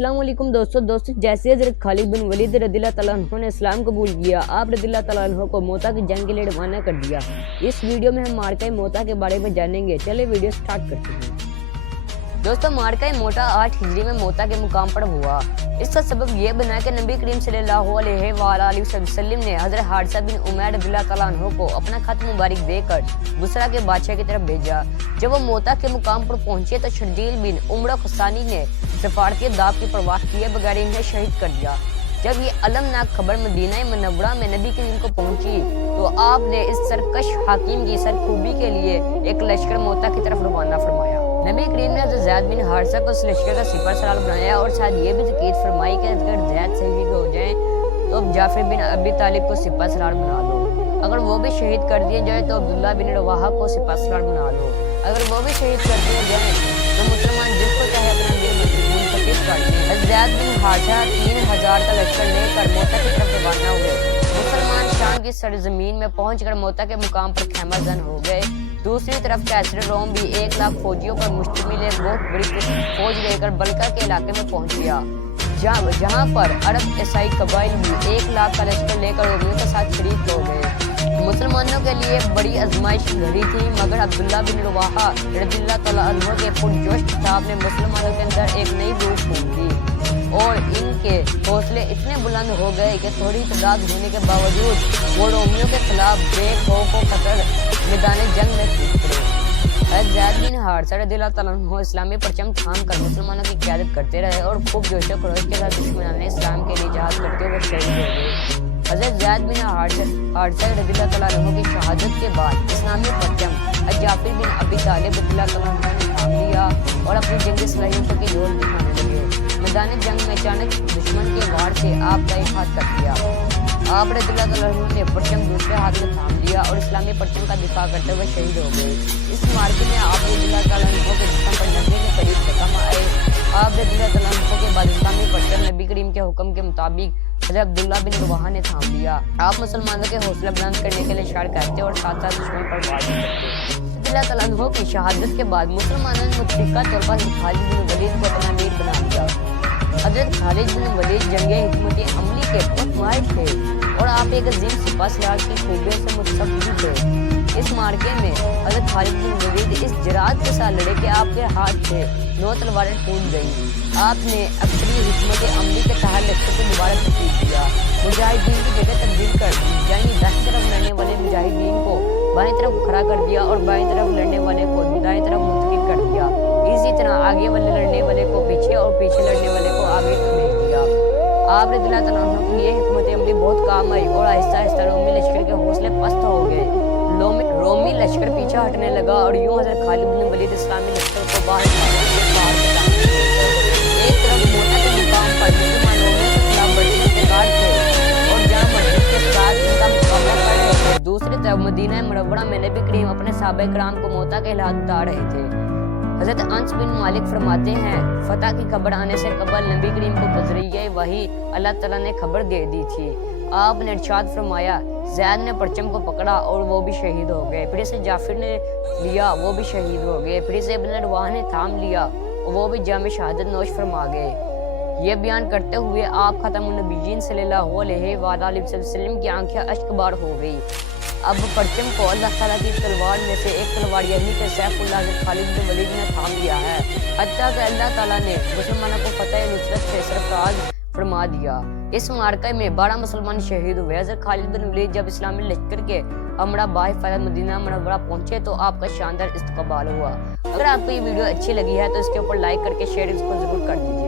अस्सलाम वालेकुम दोस्तों जैसे हज़रत खालिद बिन वलीद रज़ियल्लाहु तआला अन्हु ने इस्लाम कबूल किया, आप रज़ियल्लाहु तआला अन्हु को मोता की जंग के लिए रवाना कर दिया। इस वीडियो में हम मारका मोता के बारे में जानेंगे। चले वीडियो स्टार्ट करते हैं। दोस्तों, मारका मोता 8 हिजरी में मोता के मुकाम पर हुआ। इसका सबब यह बना कि नबी करीम सल्लल्लाहु अलैहि वसल्लम ने हज़रत हारिसा बिन उमैर रज़ियल्लाहु तआला अन्हु को अपना खत मुबारक देकर बुसरा के बादशाह की तरफ भेजा। जब वो मोता के मुकाम पर पहुंचे तो शर्जील बिन उमर खसानी ने सफारती दाब की परवाह किए बगैर इन्हें शहीद कर दिया। जब ये अलमनाक खबर मदीना मुनव्वरा में नबी करीम को पहुंची तो आपने इस सरकश हाकिम की सरखूबी के लिए एक लश्कर मोता की तरफ रवाना फरमाया। नबी करीम ने हज़रत ज़ैद बिन हारिसा को उस लश्कर का सिपह सलार बनाया और शायद ये भी ज़कीर फरमाई कि अगर ज़ैद शहीद हो जाए तो अब जाफर बिन अबी तालिब को सिपह सलार बना लो। अगर वो भी शहीद कर दिए जाए तो अब्दुल्ला बिन रवाहा को सिपह सलार बना लो। अगर वो भी शहीद कर दिए जाए तो मुसलमान जिसको चाहे अपना मुंतखब कर दें। ज़ैद बिन हारिसा 3000 का लश्कर लेकर मोता की तरफ रवाना हुए। मुसलमान शाम की सरजमीन में पहुंचकर मोता के मुकाम पर खैमाजन हो गए। दूसरी तरफ कैसर रोम भी 1 लाख फौजियों पर मुश्तमिल एक बहुत बड़ी फौज लेकर बल्का के इलाके में पहुंच गया, जहां पर अरब ईसाई कबाइल भी 1 लाख का लश्कर लेकर रोमियों के साथ शरीक हो गए। मुसलमानों के लिए बड़ी आजमाइश घड़ी थी, मगर अब्दुल्ला बिन रवाहा रज़ियल्लाहु तआला अन्हु के पुरजोश खिताब ने मुसलमानों के अंदर एक नई रूह फूंक दी और इनके हौसले इतने बुलंद हो गए कि थोड़ी तादाद होने के बावजूद वो रोमियों के खिलाफ बेखौफ व खतर मैदान जंग में कूद पड़े। ज़ैद बिन हारिसा रज़ियल्लाहु तआला अन्हु इस्लामी परचम थाम कर मुसलमानों की क़यादत करते रहे और खूब जोश व खरोश के साथ दुश्मनाने इस्लाम के लिए जहाद करते हुए शहीद हो गए। हज़रत ज़ैद बिन हारिसा रज़ियल्लाहु तआला अन्हु की शहादत के बाद इस्लामी परचम जाफर बिन अबी तालिब रज़ियल्लाहु तआला अन्हु ने थाम लिया और अपनी जंगी सलाहियतों की जोर दिखाने लगे। मैदान जंग में अचानक दुश्मन के वार से आप का एक हाथ कट गया। आप रज़ियल्लाहु तआला अन्हु ने परचम दूसरे हाथ में थाम लिया और इस्लामी परचम का दिफा करते हुए शहीद हो गए। इस मार्के में आप रज़ियल्लाहु तआला अन्हु के जिस्म पर नंगे के करीब जख्म आए। आप रज़ियल्लाहु तआला अन्हु के बाद इस्लामी परचम नबी करीम के हुक्म के मुताबिक हज़रत अब्दुल्ला बिन रवाहा ने थाम लिया। आप मुसलमानों के हौसला बुलंद करने के लिए इशार करते और साथ साथ दुश्मन पर वार भी करते। रज़ियल्लाहु तआला अन्हु की शहादत के बाद मुसलमानों ने मुतफ़िक़ा तौर पर खालिद बिन वलीद को अपना अमीर बना लिया। हज़रत खालिद बिन वलीद जंगे हिकमत अमली के बहुत माहिर थे और आप एक अजीम सिपह सलार की खूबियों से मुत्सफ भी थे। इस मार्के में हज़रत खालिद बिन वलीद इस जरात के साथ लड़े कि आपके हाथ से 9 तलवारें टूट गईं। आपने अक्सरी हिकमत अमली के तहत लश्कर को मुबारक नसीब किया। मुजाहिदीन की जगह तब्दील कर दी, यानी दाहिनी तरफ लड़ने वाले मुजाहिदीन को बाईं तरफ खड़ा कर दिया और बाईं तरफ लड़ने वाले को दाईं तरफ मुंतकिल कर दिया। इसी तरह आगे वाले लड़ने वाले को पीछे और पीछे लड़ने वाले को आगे भेज दिया। आप रज़ियल्लाहु तआला अन्हु के लिए हिकमत अमली बहुत काम आई और आहिस्ता आहिस्ता रोमी लश्कर के हौसले पस्त हो गए। रोमी लश्कर पीछे हटने लगा और यूं हज़रत खालिद बिन वलीद इस्लामी लश्कर को बाहर एक तरफ मोता के मुकाम पर मुसलमान रोमियों के खिलाफ बड़ी तैयार थे और जहां मस्जिद के साथ इनका मुकाबला कर रहे थे, दूसरी तरफ मदीना मुनव्वरा में नबी करीम अपने सहाबा किराम को मोता के हालात बता रहे थे। हज़रत अनस बिन मालिक फरमाते हैं, फतह की खबर आने से कबल नबी करीम को बज़रिए वही अल्लाह ताला ने खबर दे दी थी। आपने इरशाद फरमाया, ज़ैद ने परचम को पकड़ा और वो भी शहीद हो गए। फिर से जाफर ने लिया, वो भी शहीद हो गए। फिर से इब्न रवाहा ने थाम लिया, वो भी जाम शहादत नोश फरमा गए। ये बयान करते हुए आप खतमुन नबीयीन सल्लल्लाहु अलैहि वसल्लम की आंखें अश्कबार हो गई। अब परचम को अल्लाह ताला की तलवार में से एक तलवार यानी कि सैफुल्लाह हज़रत खालिद बिन वलीद ने थाम लिया है। हत्ता कि अल्लाह ताला ने मुसलमानों को फतह नुसरत से सरफराज फरमा दिया। इस मार्के में 12 मुसलमान शहीद हुए। हज़रत खालिद बिन वलीद जब इस्लामी लश्कर के हमरा बाहिफाज़त मदीना मुनव्वरा पहुंचे तो आपका शानदार इस्तकबाल हुआ। अगर आपको ये वीडियो अच्छी लगी है तो इसके ऊपर लाइक करके शेयर इसको जरूर कर दीजिए।